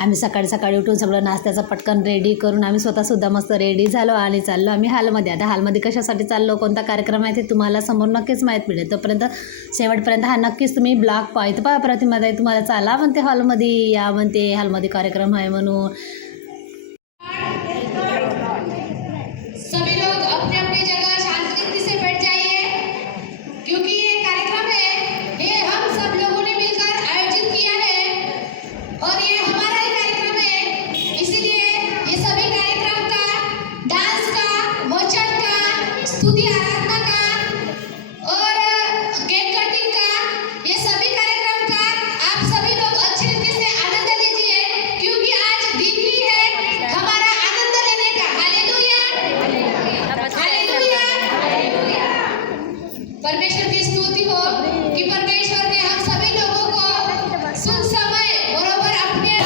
आम्ही सकाळी सकाळी उठून सगळं नाश्त्याचं पटकन रेडी करून आम्ही स्वतःसुद्धा मस्त रेडी झालो आणि चाललो आम्ही हॉलमध्ये. आता हॉलमध्ये कशासाठी चाललो, कोणता कार्यक्रम आहे ते तुम्हाला समोर नक्कीच माहीत मिळेल. तोपर्यंत शेवटपर्यंत हा नक्कीच तुम्ही ब्लॉग पाहिजे. पहा प्रतिमाताई तुम्हाला चाला म्हणते हॉलमध्ये, या म्हणते हॉलमध्ये कार्यक्रम आहे म्हणून. सभी लोग अपने अपनी जगह शांति से बैठ जाइए, क्योंकि ये कार्यक्रम है, ये हम सब लोगों ने मिलकर आयोजित किया है और ये हमारा ही कार्यक्रम है। इसीलिए ये सभी कार्यक्रम का, डांस का, वचन का, स्तुति आराधना का और केक कटिंग का, ये सभी कार्यक्रम का आप सभी लोग अच्छे रीति से आनंद लीजिए, क्योंकि आज दिन ही है हमारा आनंद लेने का। Hallelujah, hallelujah. परमेश्वर की स्तुति हो कि परमेश्वर ने हम सभी लोगों को सुन समय बरोबर अपने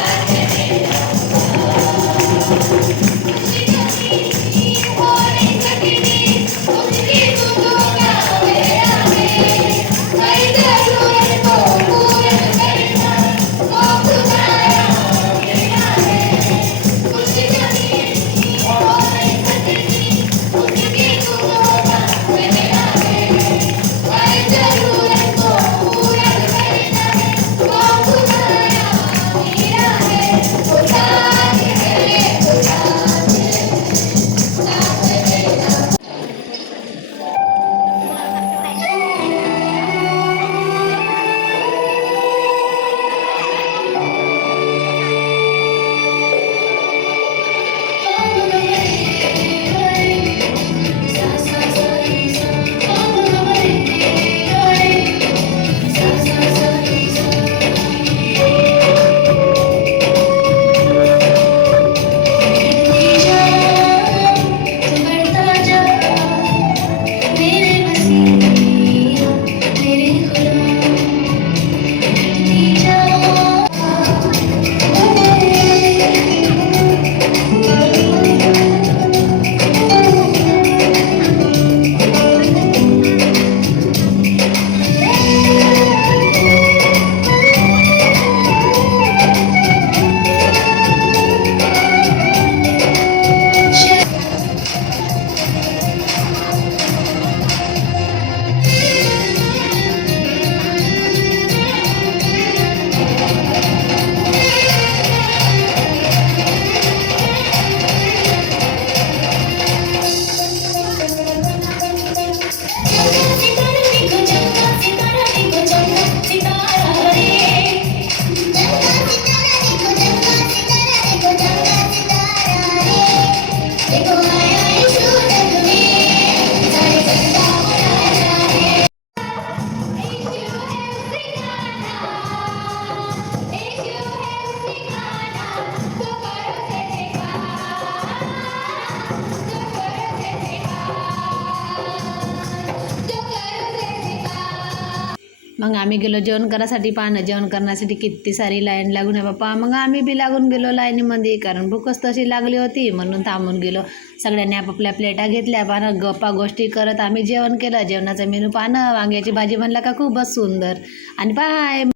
मग आम्ही गेलो जेवण करायसाठी. पाहणं जेवण करण्यासाठी किती सारी लाईन लागून आहे बाप्पा. मग आम्ही बी लागून गेलो लाईनीमध्ये, कारण भूकच तशी लागली होती म्हणून थांबून गेलो. सगळ्यांनी आपापल्या प्लेटा घेतल्या. पाहणं गप्पा गोष्टी करत आम्ही जेवण केलं. जेवणाचा मेनू पाहणं वांग्याची भाजी म्हणला का खूपच सुंदर. आणि पाय